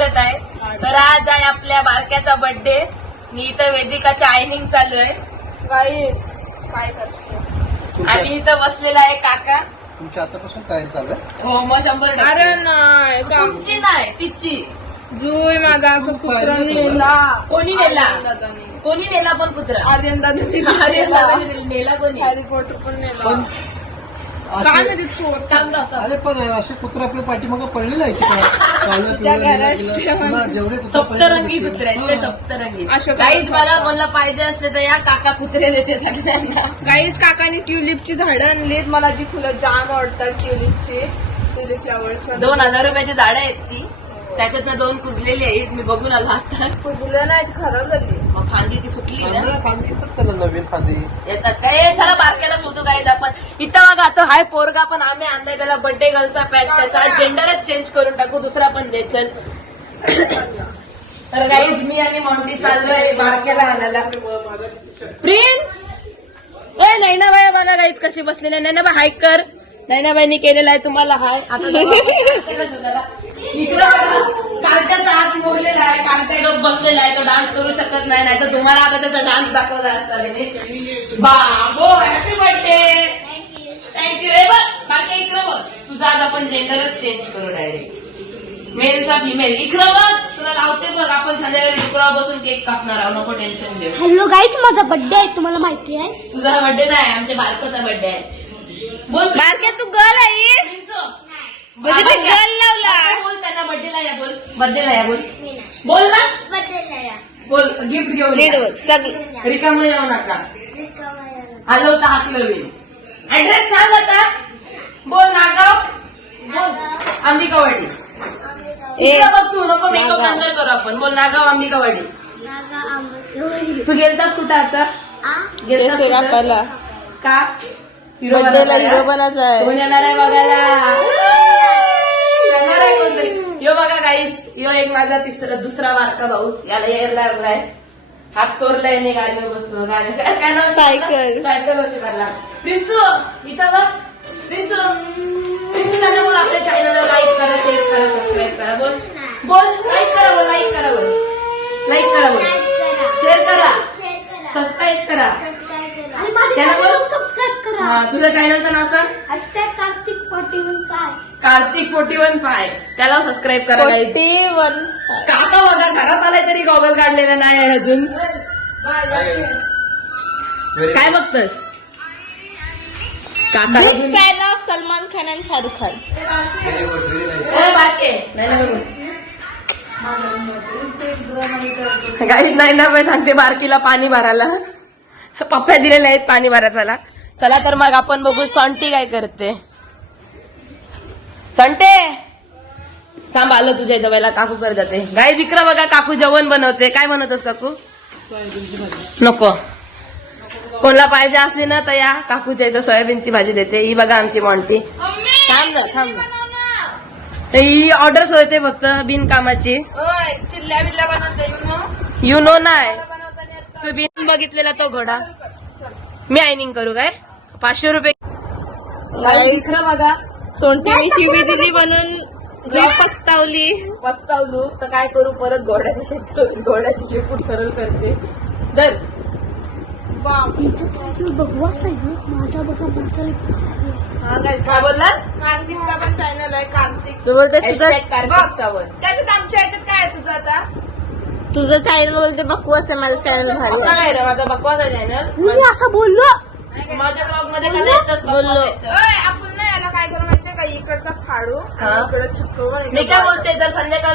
स्वागत आहे. तर आज आहे आपल्या बारक्याचा बर्थडे. मी इथं वेदिकाच्या आयनिंग चालू आहे. काय करतो आणि इथं बसलेला आहे काका. तुमची आतापासून तयारी चालू आहे? हो मग 100%. अरे नाही तुमची नाही तिची. जुई माझा असं कुत्रा नेला. कोणी नेला? दादानी. कोणी नेला पण कुत्रा? आर्यन दादानी आर्यन दादाने नेला. कोणी? हॅरी पॉटर पण नेला. पण काय असे- माहिती चोर सांग दादा. अरे पण असे कुत्रा आपल्या पाठीमागं पडलेला आहे की काय? काळं, त्या पिवळं, घरात निळं, ठेवा. तुला जेवढे कुत्रे सप्तरंगी पाहिजे कुत्रे आहेत ते. सप्तरंगी. अशोक काहीच बघा कोणाला पाहिजे असले तर या काका कुत्रे देते सगळ्यांना. काहीच काकांनी ट्युलिपची झाडं आणलीत. मला जी फुलं जाम आवडतात ट्युलिपची. ट्युलिप फ्लावर्स 2000 रुपयाची झाडं आहेत ती. त्याच्यातनं 2 कुजलेली आहेत. मी बघून आलो आता. फुलं नाहीत खराब झाली. मग फांदी ती सुटली ना. फांदी फांदी येतात त्याला नवीन फांदी. येतात काय. चला बारक्याला शोधू काय आपण. इथं बघा तो हाय पोरगा पण आम्ही आणलाय त्याला बर्थडे गर्लचा पॅच. त्याचा जेंडरच चेंज करून टाकू. दुसरा पण दे चल. तर काही मी आणि मॉन्टी चाललोय बारक्याला आणायला. प्रिन्स ओय नैनाबाई बघा गाईच कशी बसलेली. नैनाबाई हाय कर. नैनाबाईंनी केलेला आहे तुम्हाला हाय. आता इकडं कार्ट्याचा हात मोडलेला आहे. कार्ट्या गप बसलेला आहे. तो डान्स करू शकत नाही. नाही तर तुम्हाला आता त्याचा डान्स दाखवला असता. बाबो हॅपी बर्थडे. थँक्यू. ए बघ बाकी इकडं बघ. तुझा आज आपण जेंडरच चेंज करू डायरेक्ट. मेलचा फिमेल. इकडं बघ तुला लावते बघ. आपण संध्याकाळी शुक्रवार बसून केक कापणार आहोत. नको टेन्शन घेऊ. हॅलो गाईज, माझा बर्थडे आहे, तुम्हाला माहिती आहे. तुझा बर्थडे नाही आमच्या बारकोचा बर्थडे आहे. बोल बारक्या तू गर्ल आहेस. म्हणजे ते गर्ल लावला. बोल त्यांना बर्थडेला या. बोल बर्थडेला या. बोल बोल ना. बोल गिफ्ट घेऊन या. रिकामं येऊ नका. आलो तर हात लावीन. ऍड्रेस सांग आता. बोल नागाव. बोल अंबिकावाडी. इकडं बघ तू. नको मेकअप नंतर करू आपण. बोल नागाव अंबिकावाडी. तू गेलतास कुठं आता? गेलतास कुठं? का हिरो बनायचा आहे. कोण येणार आहे बघायला? येणार आहे कोणतरी. यो बघा काहीच. यो एक माझा दुसरा बारका भाऊस. याला यायला लागलाय. हात तोरलाय नाही गाडीवर बसून. गाडी काय नाव? सायकल. सायकल बसून लागला. प्रिन्सू इथं बघ. प्रिन्सू त्यांना बोल आपल्या चॅनलला लाईक करा, शेअर करा, सबस्क्राईब करा. बोल बोल लाईक करा. बोल लाईक करा. बोल लाईक करा. बोल शेअर करा, सबस्क्राईब करा. त्याला बोल सबस्क्राईब करा. हा तुझ्या चॅनलचं नाव सांग. #कार्तिक41 कार्तिक 41 पाय. त्याला सबस्क्राईब करा. काका बघा घरात आलाय तरी गॉगल काढलेला नाही अजून. काय बघतस काका? फॅन ऑफ सलमान खान आणि Shahrukh Khan. Very good, very nice. बारके गाडीत नाही ना बाई सांगते बारकीला पाणी भरायला. पप्प्या दिलेले आहेत पाणी भरायला. चला तर मग आपण बघू सॉन्टी काय करते. सॉन्टे थांब आलो तुझ्या जवळला. काकू कर जाते. गाई इकडं बघा काकू जेवण बनवते. काय बनवतोस काकू? नको. कोणाला पाहिजे असली ना तर या काकूच्या इथं सोयाबीनची भाजी देते. ही बघा आमची मॉन्टी. थांब ना थांब ना. ही ऑर्डर होते फक्त बिनकामाची. चिल्ल्या बिल्ल्या बनवते यु नो नाही. तू बिन बघितलेला तो घोडा. मी आयनिंग करू काय? 500 रुपये. इकडं बघा सोनटी मी शिवी दिली म्हणून पस्तावलू तर काय करू. परत घोड्याची शेपूट सरळ करते. दर बघवास आहे ना माझा. बघा माझा काय बोललास? कार्तिकचा पण चॅनल आहे. कार्तिक तू बोलते कार्तिक सावंत. त्याच्यात आमच्या याच्यात काय आहे तुझं आता? तुझं चॅनल बोलते बकवास आहे, माझं चॅनल भारी असं आहे. काय रे माझा बकवास आहे चॅनल. मी असं बोललो. माझ्या ब्लॉग मध्ये काय येतच बोललो. आपण ना याला काय करू माहितीये का? इकडचा फाडू आणि हा. इकडं चिपकवू. मी काय बोलते जर संध्याकाळ